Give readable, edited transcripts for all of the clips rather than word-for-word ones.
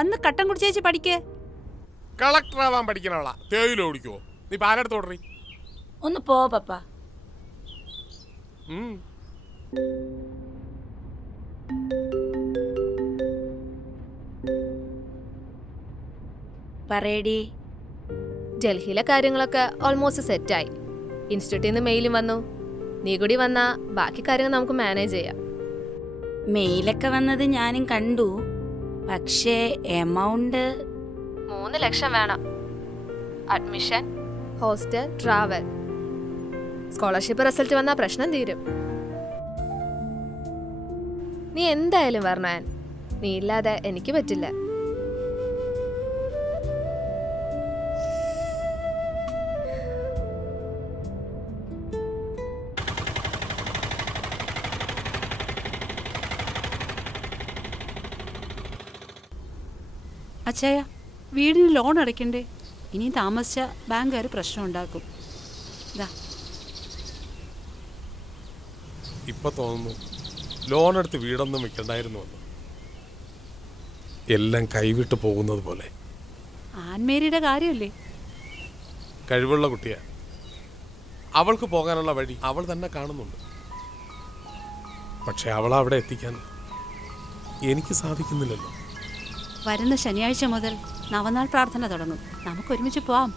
വന്ന് കട്ടൻ കുടിച്ചേച്ച് പഠിക്കേ. കളക്ടർ ആവാൻ പഠിക്കണവളാ. തേയില ഓടിക്കുവോ? നീ പാലെടുത്തോടറി. ഒന്ന് പോ പപ്പ. പറയടി. ഡൽഹിയിലെ കാര്യങ്ങളൊക്കെ ഓൾമോസ്റ്റ് സെറ്റായി. ഇൻസ്റ്റിറ്റ്യൂട്ടിൽ നിന്ന് മെയിലും വന്നു. നീ കൂടി വന്നാ ബാക്കി കാര്യങ്ങൾ നമുക്ക് മാനേജ് ചെയ്യാം. മെയിലൊക്കെ വന്നത് ഞാനും കണ്ടു. പക്ഷേ എമൗണ്ട് 3 ലക്ഷം വേണം. Admission, hostel, travel. Scholarship result വന്നാൽ പ്രശ്നം തീരും. നീ എന്തായാലും വരണേ. നീ ഇല്ലാതെ എനിക്ക് പറ്റില്ല. അച്ഛായ, വീടിന് ലോൺ അടയ്ക്കണ്ടേ? ഇനിയും താമസിച്ച ബാങ്കുകാർ പ്രശ്നം ഉണ്ടാക്കും. ഇപ്പൊ തോന്നുന്നു ലോൺ എടുത്ത് വീടൊന്നും വെക്കണ്ടായിരുന്നു. എല്ലാം കൈവിട്ട് പോകുന്നത് പോലെ. ആൻമേരിയുടെ കാര്യമല്ലേ? കഴിവുള്ള കുട്ടിയാ. അവൾക്ക് പോകാനുള്ള വഴി അവൾ തന്നെ കാണുന്നുണ്ട്. പക്ഷെ അവളെ അവിടെ എത്തിക്കാൻ എനിക്ക് സാധിക്കുന്നില്ലല്ലോ. വരുന്ന ശനിയാഴ്ച മുതൽ നവനാൾ പ്രാർത്ഥന തുടങ്ങും. നമുക്ക് ഒരുമിച്ച് പോവാം.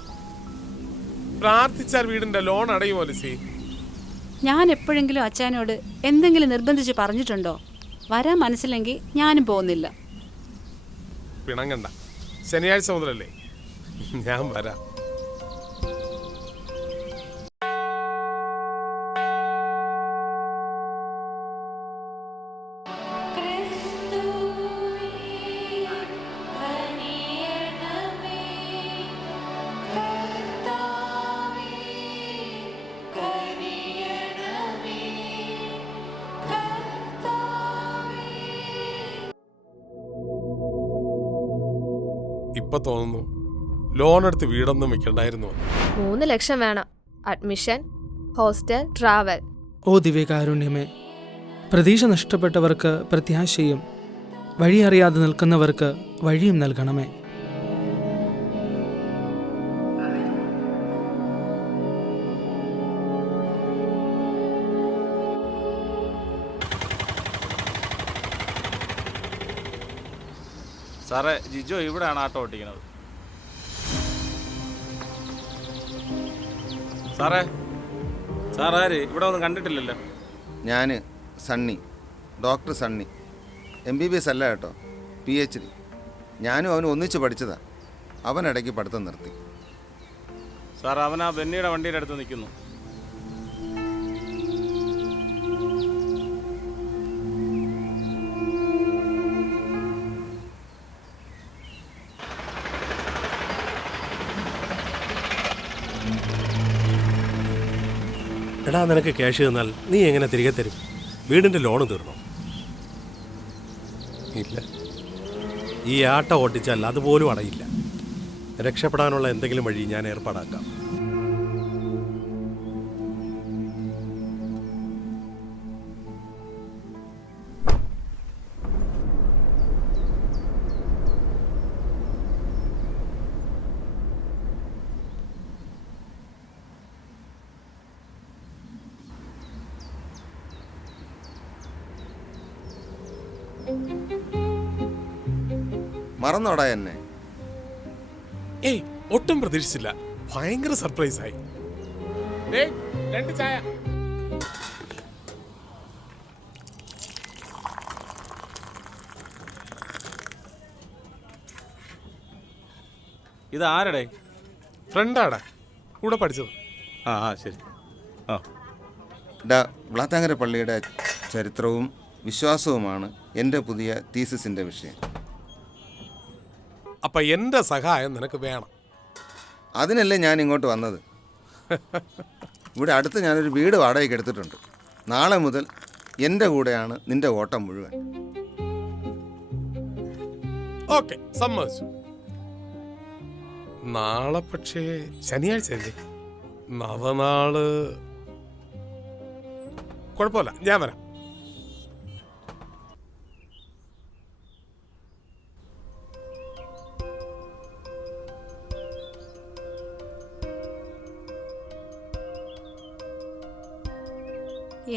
പ്രാർത്ഥിച്ചാൽ വീടിന്റെ ലോൺ അടയുമോ ലിസി? ഞാൻ എപ്പോഴെങ്കിലും അച്ഛനോട് എന്തെങ്കിലും നിർബന്ധിച്ച് പറഞ്ഞിട്ടുണ്ടോ? വരാൻ മനസ്സിലെങ്കിൽ ഞാനും പോകുന്നില്ല. പിണങ്ങണ്ട. ശനിയാഴ്ച മുതലല്ലേ? ഞാൻ വരാം. ഇപ്പൊ തോന്നുന്നു ലോൺ എടുത്ത് വീടൊന്നും വെക്കണ്ടായിരുന്നു. 3 ലക്ഷം വേണം. Admission, hostel, travel. ഓ ദിവ്യകാരുണ്യമേ, പ്രതീക്ഷ നഷ്ടപ്പെട്ടവർക്ക് പ്രത്യാശയും വഴിയറിയാതെ നിൽക്കുന്നവർക്ക് വഴിയും നൽകണമേ. സാറേ, ജിജോ ഇവിടെയാണ് ആട്ടോ ഓട്ടിക്കുന്നത്. സാറേ, സാറാര് ഇവിടെ ഒന്നും കണ്ടിട്ടില്ലല്ലോ. ഞാൻ സണ്ണി, ഡോക്ടർ സണ്ണി. MBBS അല്ല കേട്ടോ, PhD. ഞാനും അവനും ഒന്നിച്ച് പഠിച്ചതാ. അവൻ ഇടയ്ക്ക് പഠിത്തം നിർത്തി. സാർ, അവൻ ആ ബെന്നിയുടെ വണ്ടിയുടെ അടുത്ത് നിൽക്കുന്നു. എടാ, നിനക്ക് ക്യാഷ് തന്നാൽ നീ എങ്ങനെ തിരികെ തരും? വീടിൻ്റെ ലോണ് തീർന്നോ? ഇല്ല. ഈ ആട്ട ഓട്ടിച്ചാൽ അതുപോലും അടയില്ല. രക്ഷപ്പെടാനുള്ള എന്തെങ്കിലും വഴി ഞാൻ ഏർപ്പാടാക്കാം. മറന്നോടാ എന്നെ? ഏയ്, ഒട്ടും പ്രതീക്ഷിച്ചില്ല. ഭയങ്കര സർപ്രൈസ് ആയി. 2 ചായ. ഇത് ആരുടെ? ഫ്രണ്ടാടാ, കൂടെ പഠിച്ചത്. ആ ശരി. ആ വ്ളാത്താങ്കര പള്ളിയുടെ ചരിത്രവും വിശ്വാസവുമാണ് എൻ്റെ പുതിയ തീസിസിൻ്റെ വിഷയം. അപ്പൊ എൻ്റെ സഹായം നിനക്ക് വേണം. അതിനല്ലേ ഞാൻ ഇങ്ങോട്ട് വന്നത്. ഇവിടെ അടുത്ത് ഞാനൊരു വീട് വാടകയ്ക്ക് എടുത്തിട്ടുണ്ട്. നാളെ മുതൽ എൻ്റെ കൂടെയാണ് നിന്റെ ഓട്ടം മുഴുവൻ. ഓക്കെ, സമ്മതിച്ചു. നാളെ പക്ഷേ ശനിയാഴ്ച അല്ലേ? നവനാള് കുഴപ്പമില്ല, ഞാൻ വരാം.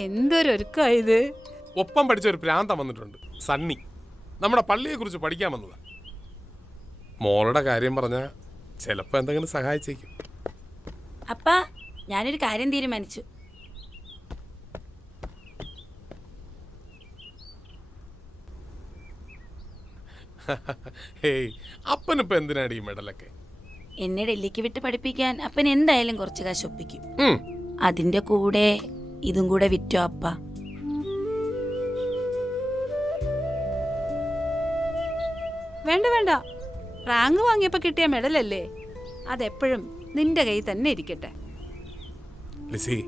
എന്തൊരൊരുക്കാ ഇത്. ഒപ്പം പഠിച്ച ഒരു പ്രാന്തം വന്നിട്ടുണ്ട്, സണ്ണി. നമ്മുടെ പള്ളിയെക്കുറിച്ച് പഠിക്കാൻ വന്നതാ. മോളുടെ കാര്യം പറഞ്ഞാൽ ചിലപ്പോൾ എന്തെങ്കിലും സഹായിച്ചേക്കും. അപ്പ ഞാനൊരു കാര്യം തീരുമാനിച്ചു. ഹേയ്, അപ്പനിപ്പോ എന്തിനാണ് ഈ മെഡലൊക്കെ? എന്നെ ഡൽഹിക്ക് വിട്ട് പഠിപ്പിക്കാൻ അപ്പൻ എന്തായാലും കുറച്ച് കാശ് ഒപ്പിക്കും. ഉം. അതിന്റെ കൂടെ ഇതും കൂടെ വിറ്റോ അപ്പ. വേണ്ട വേണ്ട, റാങ്ക് വാങ്ങിയപ്പോൾ കിട്ടിയ മെഡലല്ലേ, അതെപ്പോഴും നിന്റെ കയ്യിൽ തന്നെ ഇരിക്കട്ടെ. ലിസി,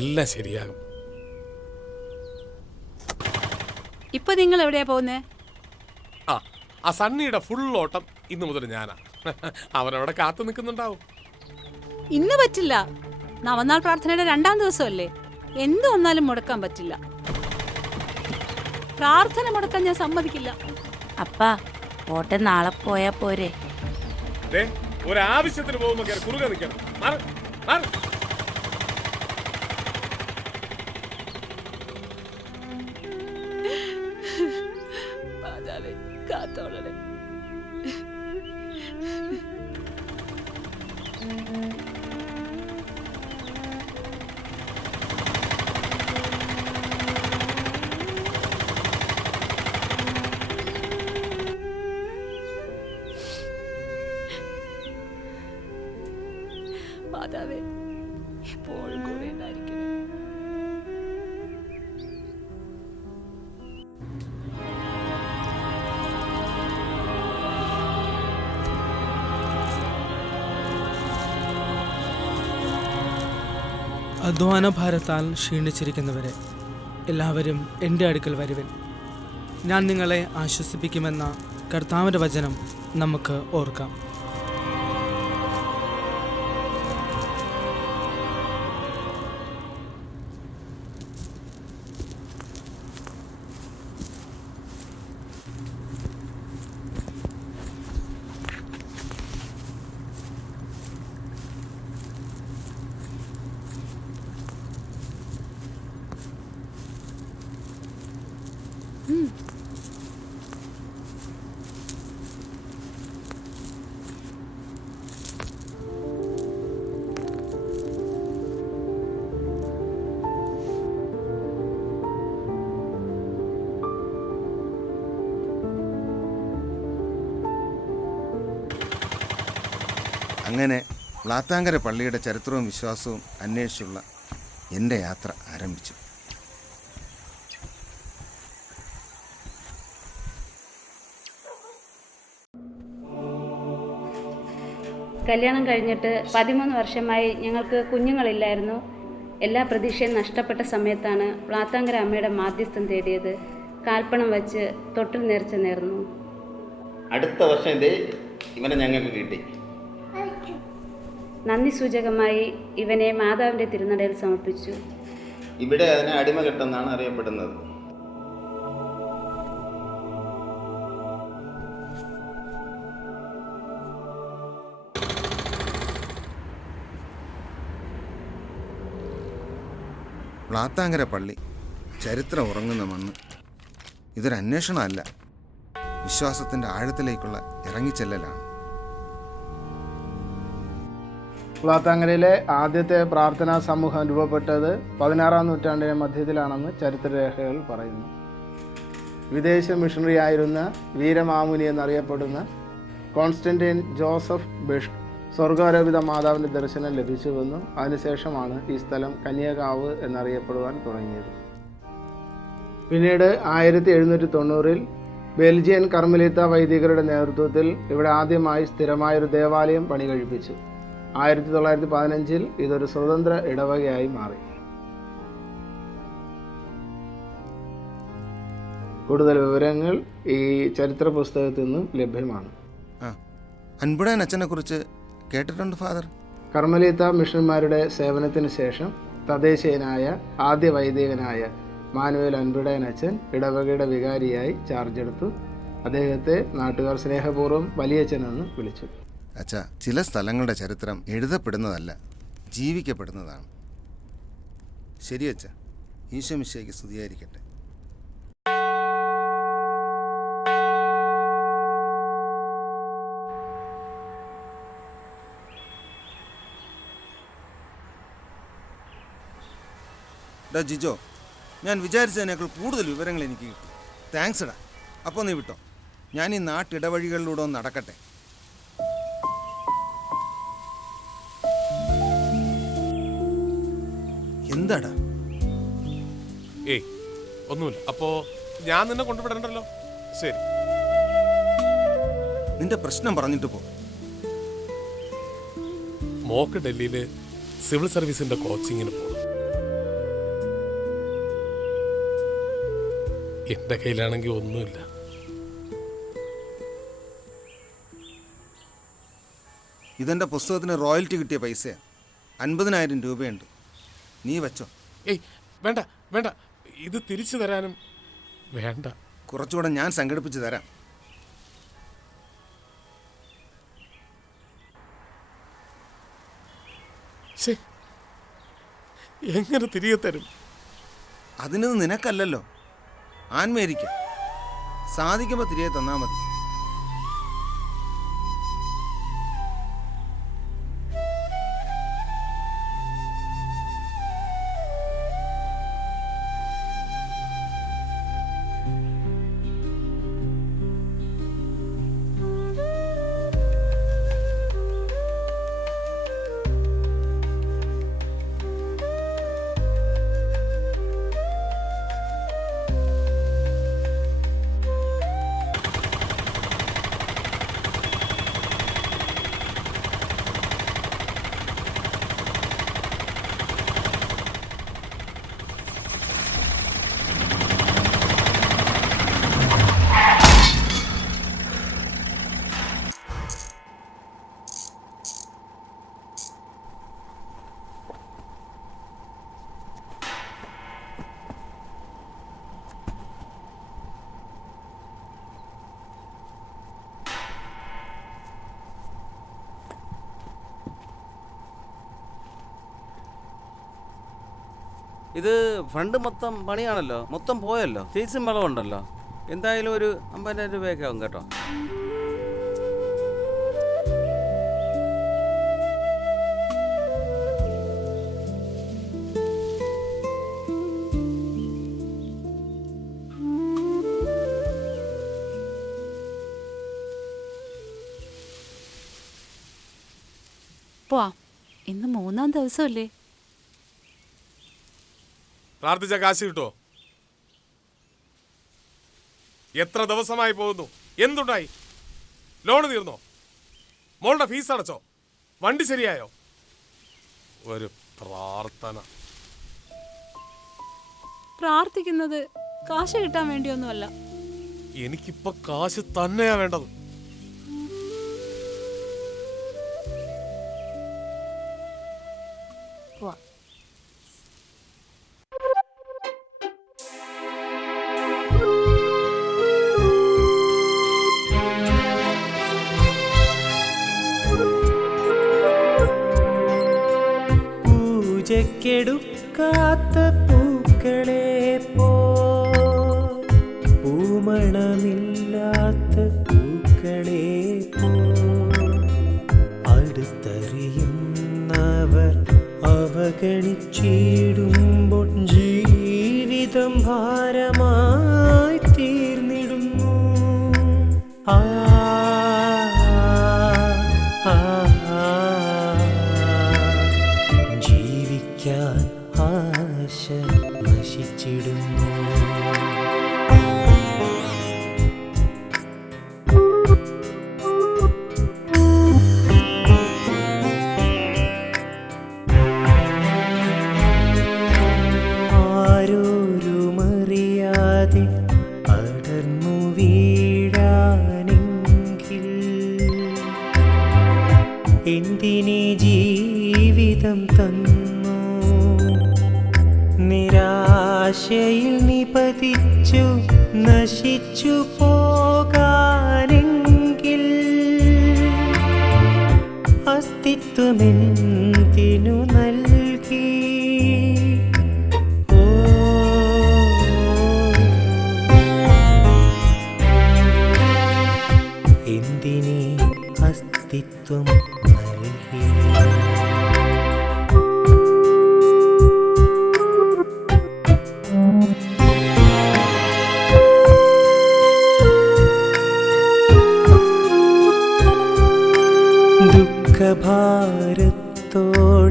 എല്ലാം ശരിയാകും. ഇപ്പൊ നിങ്ങൾ എവിടെയാ പോകുന്നേ? ആ സണ്ണിയുടെ ഫുൾ ഓട്ടം ഇന്ന് മുതൽ ഞാനാ. അവനവിടെ കാത്തു നിൽക്കുന്നുണ്ടാവും. ഇന്ന് പറ്റില്ല, നവനാൾ പ്രാർത്ഥനയുടെ 2ാം ദിവസമല്ലേ. എന്ത് വന്നാലും മുടക്കാൻ പറ്റില്ല. പ്രാർത്ഥന മുടക്കാൻ ഞാൻ സമ്മതിക്കില്ല. അപ്പ ഓട്ടം നാളെ പോയാ പോരെ? ഒരാവശ്യത്തിന് പോകുമ്പോ കുറുകെ നിൽക്കണം. കാത്തോളെ. മാതാവേ, എപ്പോഴും കൂടെ ഉണ്ടായിരിക്കണം. അധ്വാനഭാരത്താൽ ക്ഷീണിച്ചിരിക്കുന്നവരെ എല്ലാവരും എൻ്റെ അടുക്കൽ വരുവിൻ, ഞാൻ നിങ്ങളെ ആശ്വസിപ്പിക്കുമെന്ന കർത്താവിൻ്റെ വചനം നമുക്ക് ഓർക്കാം. അങ്ങനെ വ്ളാത്താങ്കര പള്ളിയുടെ ചരിത്രവും വിശ്വാസവും അന്വേഷിച്ചുള്ള എൻ്റെ യാത്ര ആരംഭിച്ചു. കല്യാണം കഴിഞ്ഞിട്ട് 13 വർഷമായി ഞങ്ങൾക്ക് കുഞ്ഞുങ്ങളില്ലായിരുന്നു. എല്ലാ പ്രതീക്ഷയും നഷ്ടപ്പെട്ട സമയത്താണ് വ്ളാത്താങ്കര അമ്മയുടെ മാധ്യസ്ഥം തേടിയത്. കാൽപ്പണം വച്ച് തൊട്ടിൽ നേർച്ച നേർന്നു. അടുത്ത വർഷം ഇതേ ഇവനെ ഞങ്ങൾക്ക് കിട്ടി. നന്ദി സൂചകമായി ഇവനെ മാതാവിൻ്റെ തിരുനടയിൽ സമർപ്പിച്ചു. ഇവിടെ അതിനെ അടിമകെട്ടെന്നാണ് അറിയപ്പെടുന്നത്. വ്ളാത്താങ്കര പള്ളി ചരിത്രം ഉറങ്ങുന്ന മണ്ണ്. ഇതൊരു അന്വേഷണമല്ല, വിശ്വാസത്തിൻ്റെ ആഴത്തിലേക്കുള്ള ഇറങ്ങിച്ചെല്ലലാണ്. വ്ളാത്താങ്കരയിലെ ആദ്യത്തെ പ്രാർത്ഥനാ സമൂഹം രൂപപ്പെട്ടത് 16-ാം നൂറ്റാണ്ടിൻ്റെ മധ്യത്തിലാണെന്ന് ചരിത്രരേഖകൾ പറയുന്നു. വിദേശ മിഷണറി ആയിരുന്ന വീരമാമുനി എന്നറിയപ്പെടുന്ന കോൺസ്റ്റന്റൈൻ ജോസഫ് ബിഷ്ക് സ്വർഗാരോപിത മാതാവിൻ്റെ ദർശനം ലഭിച്ചുവെന്നും അതിനുശേഷമാണ് ഈ സ്ഥലം കന്യകാവ് എന്നറിയപ്പെടുവാൻ തുടങ്ങിയത്. പിന്നീട് 1790-ൽ ബെൽജിയൻ കർമ്മലീത്ത വൈദികരുടെ നേതൃത്വത്തിൽ ഇവിടെ ആദ്യമായി സ്ഥിരമായൊരു ദേവാലയം പണി കഴിപ്പിച്ചു. 1915-ൽ ഇതൊരു സ്വതന്ത്ര ഇടവകയായി മാറി. കൂടുതൽ വിവരങ്ങൾ ഈ ചരിത്ര പുസ്തകത്തിൽ നിന്നും ലഭ്യമാണ്. അൻപുടൻ അച്ഛനെ കുറിച്ച് കേട്ടിട്ടുണ്ട് ഫാദർ. കർമ്മലീത്ത മിഷന്മാരുടെ സേവനത്തിന് ശേഷം തദ്ദേശീയനായ ആദ്യ വൈദികനായ മാനുവേൽ അൻപുടൻ അച്ഛൻ ഇടവകയുടെ വികാരിയായി ചാർജ് എടുത്തു. അദ്ദേഹത്തെ നാട്ടുകാർ സ്നേഹപൂർവ്വം വലിയച്ഛനെന്ന് വിളിച്ചു. അച്ഛാ, ചില സ്ഥലങ്ങളുടെ ചരിത്രം എഴുതപ്പെടുന്നതല്ല, ജീവിക്കപ്പെടുന്നതാണ്. ശരി അച്ഛാ. ഈശോ മിശിഹായ്ക്ക് സ്തുതിയായിരിക്കട്ടെ. ഡാ ജിജോ, ഞാൻ വിചാരിച്ചതിനേക്കാൾ കൂടുതൽ വിവരങ്ങൾ എനിക്ക് കിട്ടി. താങ്ക്സ് ഡാ. അപ്പോൾ നീ വിട്ടോ, ഞാൻ ഈ നാട്ടിടവഴികളിലൂടെ ഒന്ന് നടക്കട്ടെ. എന്താടാ? ഏയ് ഒന്നുമില്ല. അപ്പോ ഞാൻ നിന്നെ കൊണ്ടുവിടണ്ടല്ലോ. ശരി, നിന്റെ പ്രശ്നം പറഞ്ഞിട്ട് പോ. മോക്ക് ഡൽഹിയിൽ സിവിൽ സർവീസിന്റെ കോച്ചിങ്ങിന് പോകണം. എന്റെ കയ്യിലാണെങ്കിൽ ഒന്നുമില്ല. ഇതെൻ്റെ പുസ്തകത്തിന് റോയൽറ്റി കിട്ടിയ പൈസയാണ്. 50,000 രൂപയുണ്ട്. നീ വെച്ചോ. ഏയ് വേണ്ട വേണ്ട, ഇത് തിരിച്ചു തരാനും വേണ്ട. കുറച്ചുകൂടെ ഞാൻ സംഘടിപ്പിച്ച് തരാം. എങ്ങനെ തിരികെ തരും? അതിനത് നിനക്കല്ലല്ലോ, ആൻമേരിക്ക. സാധിക്കുമ്പോൾ തിരികെ തന്നാൽ മതി. ഇത് ഫണ്ട് മൊത്തം പണിയാണല്ലോ, മൊത്തം പോയല്ലോ. ചേച്ചും വെള്ളമുണ്ടല്ലോ. എന്തായാലും ഒരു 50,000 രൂപയൊക്കെ ആവും കേട്ടോ. പോവാം. ഇന്ന് 3-ാം ദിവസമല്ലേ? പ്രാർത്ഥിച്ച കാശ് കിട്ടുമോ? എത്ര ദിവസമായി പോകുന്നു? എന്തുണ്ടായി? ലോണ് തീർന്നോ? മോളുടെ ഫീസ് അടച്ചോ? വണ്ടി ശരിയായോ? ഒരു പ്രാർത്ഥന. പ്രാർത്ഥിക്കുന്നത് കാശ് കിട്ടാൻ വേണ്ടിയൊന്നുമല്ല. എനിക്കിപ്പോ കാശ് തന്നെയാ വേണ്ടത്. പൂജക്കെടുക്കാത്ത പൂക്കളെ പോ, പൂമണമില്ലാത്ത പൂക്കളെ പോ, അടുത്തറിയുന്നവർ അവഗണിച്ചിടുമ്പോൾ ജീവിതം ഭാരമായി തീർന്നിടുന്നു. ആ ജീവിക്കാൻ ആശ നശിച്ചിടുന്നു. ആരോരുമറിയാതെ അടർന്നു വീഴാനെങ്കിൽ എന്തിനീ ജീവിതം തന്നു? നിരാശയിൽ നിപതിച്ചു നശിച്ചു പോകാനെങ്കിൽ അസ്തിത്വമെന്തിനു നൽകി? ഓ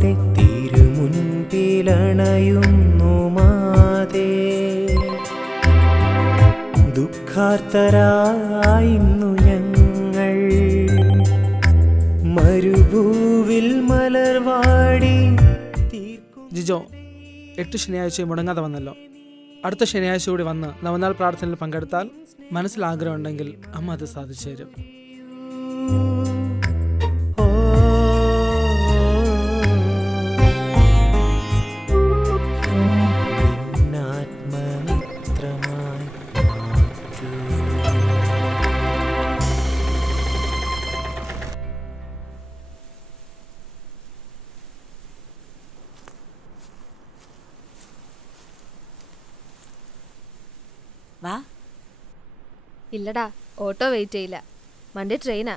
കണ്ണീരോടെ തിരുമുൻപിലണയുന്നു മാതേ. ദുഃഖാർത്തരായിന്നു ഞങ്ങൾ മരുഭൂവിൽ മലർവാടി. ജിജോ 8 ശനിയാഴ്ചയും മുടങ്ങാതെ വന്നല്ലോ. അടുത്ത ശനിയാഴ്ച കൂടി വന്ന് നവനാൾ പ്രാർത്ഥനയിൽ പങ്കെടുത്താൽ മനസ്സിൽ ആഗ്രഹമുണ്ടെങ്കിൽ അമ്മ അത് സാധിച്ചു തരും. വാ. ഇല്ലടാ, ഓട്ടോ വെയിറ്റ് ചെയ്യില്ല. മൺഡേ ട്രെയിനാ.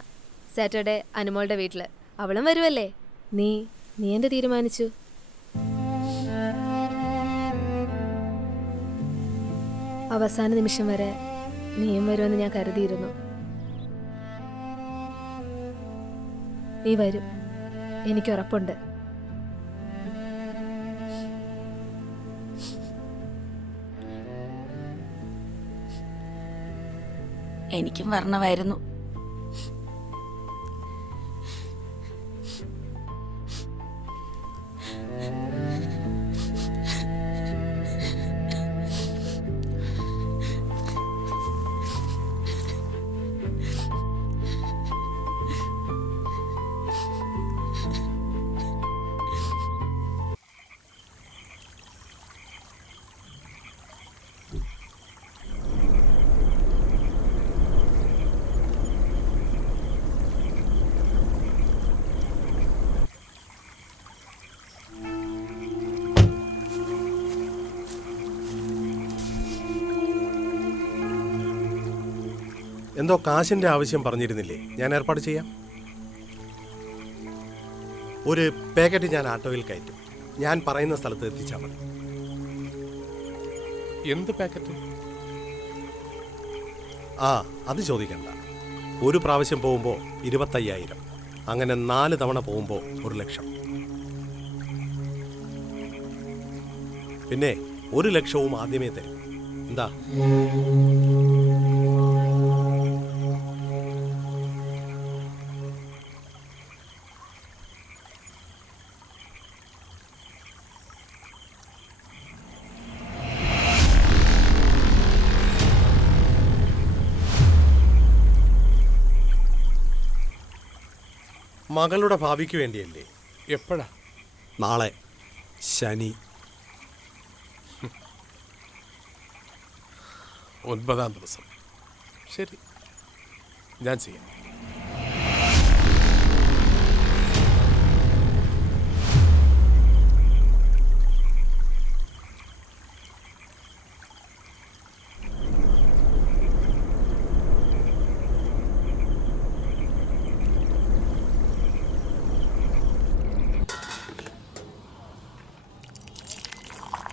സാറ്റർഡേ അനുമോളുടെ വീട്ടിൽ. അവളും വരുമല്ലേ. നീ എന്ത് തീരുമാനിച്ചു? അവസാന നിമിഷം വരെ നീയും വരുമെന്ന് ഞാൻ കരുതിയിരുന്നു. നീ വരും, എനിക്കുറപ്പുണ്ട്. എനിക്കും വരണമായിരുന്നു. എന്തോ കാശിൻ്റെ ആവശ്യം പറഞ്ഞിരുന്നില്ലേ? ഞാൻ ഏർപ്പാട് ചെയ്യാം. ഒരു പാക്കറ്റ് ഞാൻ ആട്ടോയിൽ കയറ്റും. ഞാൻ പറയുന്ന സ്ഥലത്ത് എത്തിച്ചാൽ മതി. എന്ത് പാക്കറ്റ്? അത് ചോദിക്കണ്ട. ഒരു പ്രാവശ്യം പോകുമ്പോൾ 25,000. അങ്ങനെ 4 തവണ പോകുമ്പോൾ 1,00,000. പിന്നെ 1,00,000 ആദ്യമേ തരും. എന്താ? മകളുടെ ഭാവിക്ക് വേണ്ടിയല്ലേ? എപ്പോഴാ? നാളെ ശനി 9-ാം ദിവസം. ശരി, ഞാൻ ചെയ്യാം.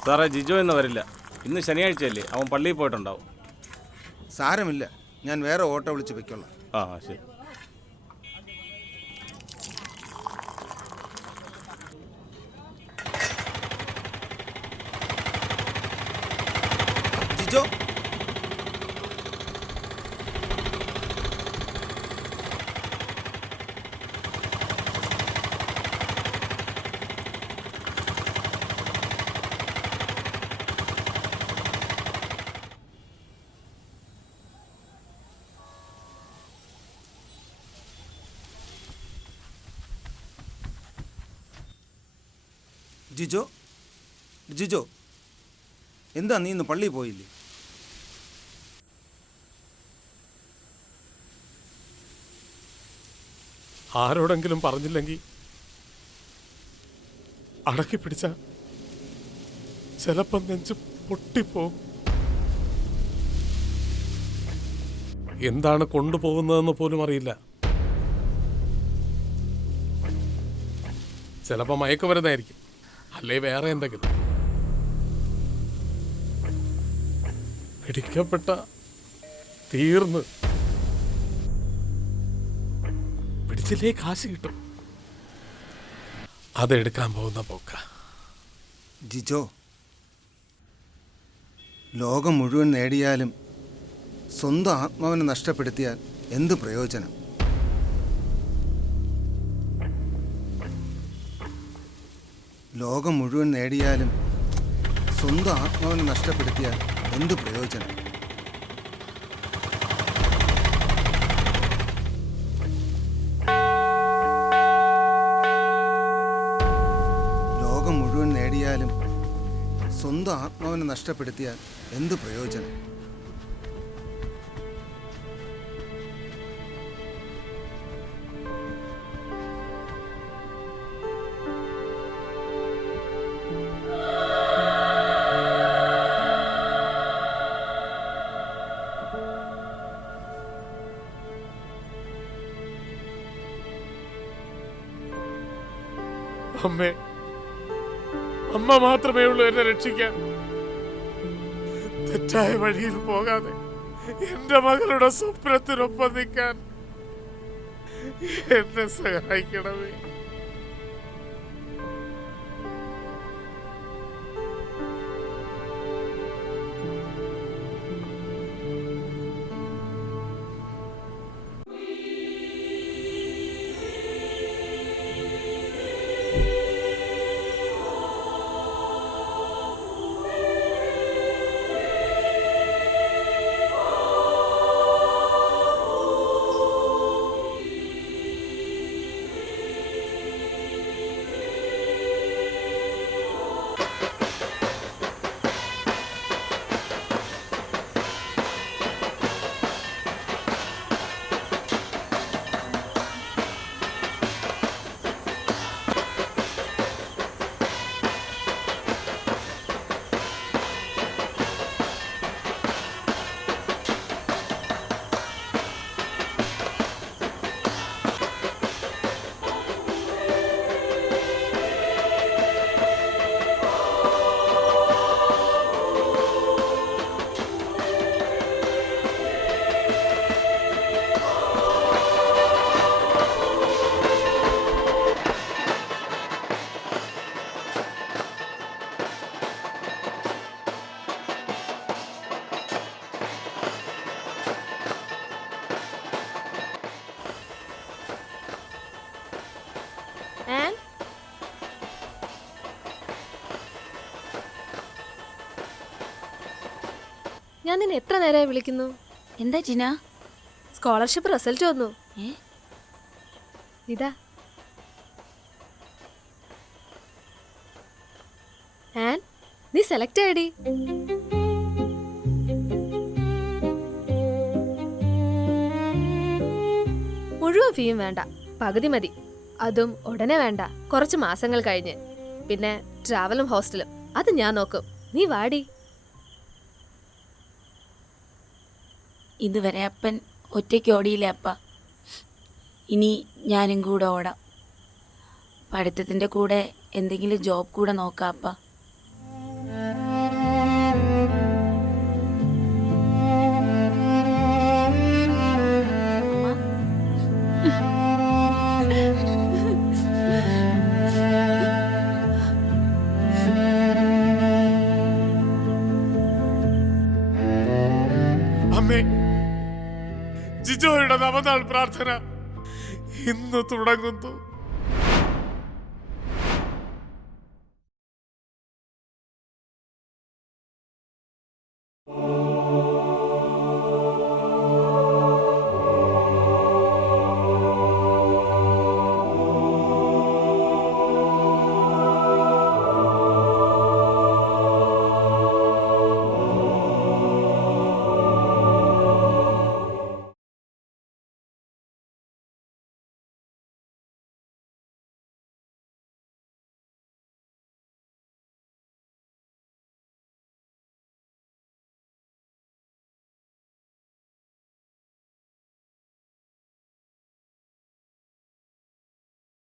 സാറേ, ജിജോ ഇന്ന് വരില്ല. ഇന്ന് ശനിയാഴ്ചയല്ലേ, അവൻ പള്ളിയിൽ പോയിട്ടുണ്ടാവും. സാരമില്ല, ഞാൻ വേറെ ഓട്ടോ വിളിച്ച് വെക്കോളാം. ശരി. ജിജോ, ജിജോ, ജിജോ, എന്താ നീ ഇന്ന് പള്ളിയിൽ പോയില്ലേ? ആരോടെങ്കിലും പറഞ്ഞില്ലെങ്കിൽ അടക്കി പിടിച്ച ചിലപ്പം നെഞ്ച് പൊട്ടിപ്പോകും. എന്താണ് കൊണ്ടുപോകുന്നതെന്ന് പോലും അറിയില്ല. ചിലപ്പോൾ മയക്കുമരുന്നായിരിക്കും, അല്ലേ വേറെ എന്തെങ്കിലും. പിടിക്കപ്പെട്ട തീർന്ന്. പിടിച്ചില്ലേ കാശ് കിട്ടും. അതെടുക്കാൻ പോകുന്ന പോക്ക. ജിജോ, ലോകം മുഴുവൻ നേടിയാലും സ്വന്തം ആത്മാവിനെ നഷ്ടപ്പെടുത്തിയാൽ എന്ത് പ്രയോജനം? ലോകം മുഴുവൻ നേടിയാലും സ്വന്തം ആത്മാവിനെ നഷ്ടപ്പെടുത്തിയാൽ എന്ത് പ്രയോജനം? ലോകം മുഴുവൻ നേടിയാലും സ്വന്തം ആത്മാവിനെ നഷ്ടപ്പെടുത്തിയാൽ എന്ത് പ്രയോജനം? അമ്മേ, അമ്മ മാത്രമേ ഉള്ളൂ എന്നെ രക്ഷിക്കാൻ. തെറ്റായ വഴിയിൽ പോകാതെ എന്റെ മകളുടെ സ്വപ്നത്തിനൊപ്പം നിൽക്കാൻ എന്നെ സഹായിക്കണമേ. ഞാൻ നിന്നെ എത്ര നേരമായി വിളിക്കുന്നു? എന്താ ജിന? സ്കോളർഷിപ്പ് റിസൾട്ട് വന്നു. ഇതാ. ആൻ, നീ സെലക്ട് ആയിടി. മുഴുവൻ ഫീയും വേണ്ട, പകുതി മതി. അതും ഉടനെ വേണ്ട, കുറച്ച് മാസങ്ങൾ കഴിഞ്ഞ്. പിന്നെ ട്രാവലും ഹോസ്റ്റലും അത് ഞാൻ നോക്കും. നീ വാടി. ഇതുവരെ അപ്പൻ ഒറ്റയ്ക്ക് ഓടിയില്ല അപ്പ. ഇനി ഞാനും കൂടെ ഓടാം. പഠിത്തത്തിൻ്റെ കൂടെ എന്തെങ്കിലും ജോബ് കൂടെ നോക്കാം അപ്പ. അമ്മേ, ജിജോയുടെ നവനാൾ പ്രാർത്ഥന ഇന്ന് തുടങ്ങുന്നു.